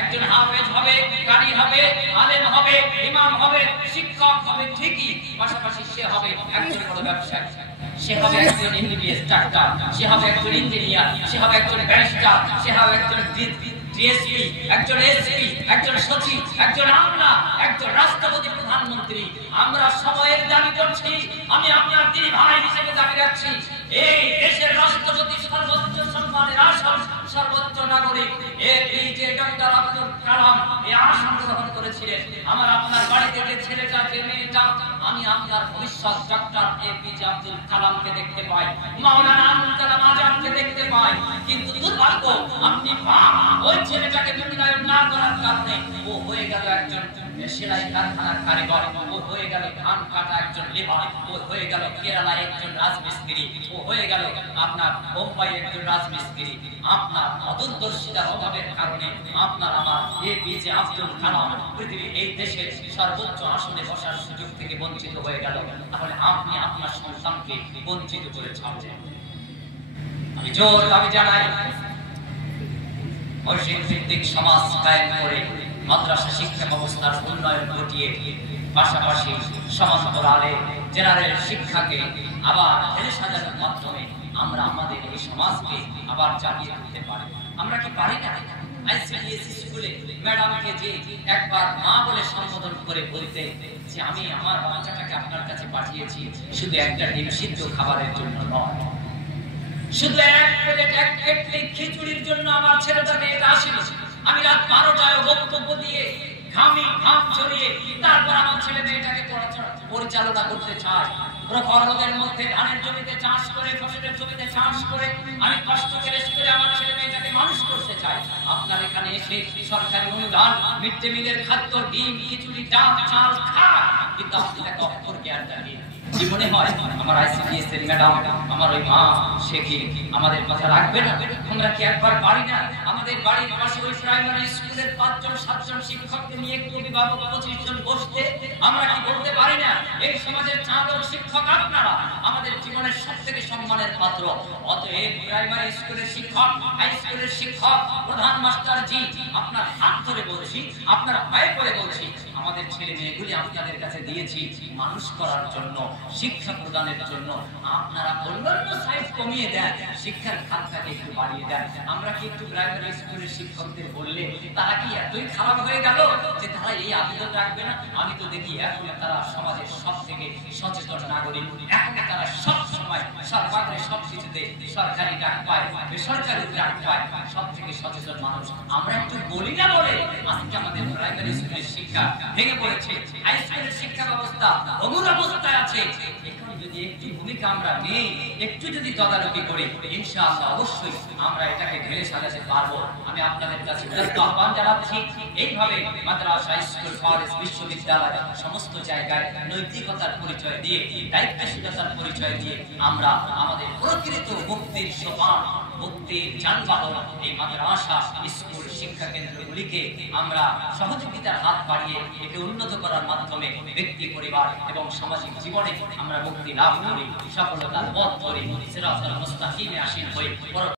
একজন হাফেজ হবে, কারি হবে, আলেম হবে, ইমাম হবে, শিক্ষক হবে ঠিকই, পাশাপাশি সে হবে একজন বড় ব্যবসায়ী, সে হবে একজন এমবিবিএস ডাক্তার, সে হবে একজন ইঞ্জিনিয়ার, সে হবে একজন ব্যারিস্টার, সে হবে একজন ডিএসপি, একজন এসপি, একজন সচিব, একজন আমলা, একজন রাষ্ট্রপতি, প্রধানমন্ত্রী। আমরা সময়ের দাবি করছি, আমি আপনার দিদি ভাই হিসেবে দাবি রাখছি, এই দেশের রাষ্ট্রপতি সর্বোচ্চ সম্মানের আসন, সর্বোচ্চ নাগরিক এপিজে ডক্টর আব্দুল কালাম এই আসন গ্রহণ করেছিলেন। আমার আপনার বাড়িতে যে ছেলেটা, যে মেয়েটা, আমি আপনার ভবিষ্যৎ ডক্টর এপিজে আব্দুল কালামকে দেখতে পাই, মাওলানা আবুল কালাম আজাদকে দেখতে পাই, কিন্তু দুর্ভাগ্য আপনি ওই ছেলেটাকে মূল্যায়ন না করার কারণে ও হয়ে গেল একজন সেলাই কারখানার কারিগর, ও হয়ে গেল ধান কাটা একজন লেবার, ও হয়ে গেল কেরালায় একজন রাজমিস্ত্রি, ও হয়ে গেল আপনার বোম্বাই একজন রাজমিস্ত্রি। আপনার অদূরদর্শিতার অভাবের কারণে আপনার আমার এপিজে আব্দুল কালাম পৃথিবীর এই দেশের সর্বোচ্চ আসনে বসার সুযোগ থেকে বঞ্চিত হয়ে গেল। তাহলে আপনি আপনার সন্তানকে বঞ্চিত করে ছাড়ছেন। আমি জোর দাবি জানাই, মসজিদ ভিত্তিক সমাজ কায়েম করে মাদ্রাসা শিক্ষা ব্যবস্থার উন্নয়ন ঘটিয়ে পাশাপাশি সমান্তরালে জেনারেল শিক্ষাকে আবার ঢেলে সাজানোর মাধ্যমে আমরা আমাদের এই সমাজকে আবার জাগিয়ে তুলতে পারি। আমরা কি পারি না? আইসিডিএস স্কুলে ম্যাডামকে যে একবার মা বলে সম্বোধন করে বলতে যে আমি আমার বাচ্চাটাকে আপনার কাছে পাঠিয়েছি শুধু একটা ডিম সিদ্ধ খাবারের জন্য নয়, শুধু এক প্লেট এক কেটলি খিচুড়ির জন্য আমার ছেলেটা মেয়েটা আসেনি। আমি রাত 12টায় বক্তব্য দিয়ে ঘাম ঝরিয়ে তারপর আমার ছেলে মেয়েটাকে পরিচালনা করতে চাই। প্রখরদের মধ্যে ধানের জমিতে চাষ করে, ফসলের জমিতে চাষ করে আমি কষ্ট করে আমার ছেলে মেয়েটাকে মানুষ করতে চাই। আপনার এখানে এসে সরকারি অনুদান, মিড ডে মিলের খাদ্য, ডিম, খিচুড়ি, ডাল, চাল খা, কিন্তু আপনি তাকে অক্ষর জ্ঞান দেন। জীবনে হয় আমার আইসিডিএস এর ম্যাডাম, আমার ওই মা, সে কি আমাদের কথা রাখবে না? আমরা কি একবার পারি না আমাদের বাড়ির পাশে ওই প্রাইমারি স্কুলের 5-7জন শিক্ষককে নিয়ে একটু অভিভাবক 25 জন বসতে আমরা কি বলতে পারি না এই সমাজের চালক শিক্ষক আপনারা আমাদের জীবনের সবথেকে সম্মানের পাত্র। অতএব প্রাইমারি স্কুলের শিক্ষক, হাই স্কুলের শিক্ষক, প্রধান মাস্টার জি, আপনার হাত ধরে বলছি, আপনার পায়ে পড়ে বলছি, আমাদের ছেলে মেয়েগুলি আপনাদের কাছে দিয়েছি মানুষ করার জন্য, শিক্ষা প্রদানের জন্য। আপনারা অন্যান্য সাইজ কমিয়ে দেন, শিক্ষার খাতটাকে একটু বাড়িয়ে দেন। আমরা কি একটু প্রাইমারি স্কুলের শিক্ষকদের বললে তারা কি এতই খারাপ হয়ে গেল যে তারা এই আবেদন রাখবে না? আমি তো দেখি এখন তারা সমাজের সব থেকে সচেতন নাগরিক, এখন তারা সব সময় সরকারি সব কিছুতে সরকারি ডাক পায়, বেসরকারি ডাক পায়, সব থেকে সচেতন মানুষ। আমরা একটু বলি না বলে আজকে আমাদের প্রাইমারি স্কুলের শিক্ষা ভেঙে পড়েছে, হাই স্কুলের শিক্ষা ব্যবস্থা অমূল অবস্থায় আছে। এখানে যদি একটি ভূমিকা আমরা নেই, একটু যদি তদারকি করি, ইনশাআল্লাহ অবশ্যই আমরা এটাকে ঢেলে সাজাতে পারবো। আমি আপনাদের কাছে আহ্বান জানাচ্ছি, এইভাবে মাদ্রাসা, স্কুল, কলেজ, বিশ্ববিদ্যালয় সমস্ত জায়গায় নৈতিকতার পরিচয় দিয়ে, দায়িত্বশীলতার পরিচয় দিয়ে আমরা আমাদের প্রকৃত মুক্তির সোপান, মুক্তির যানবাহন এই মাদ্রাসা, স্কুল, শিক্ষা কেন্দ্রগুলিকে আমরা সহযোগিতার হাত বাড়িয়ে একে উন্নত করার মাধ্যমে ব্যক্তি, পরিবার এবং সামাজিক জীবনে আমরা মুক্তি লাভ করি, সফলতার পথ ধরে সিরাতাল মুস্তাকিমে আসীন হই।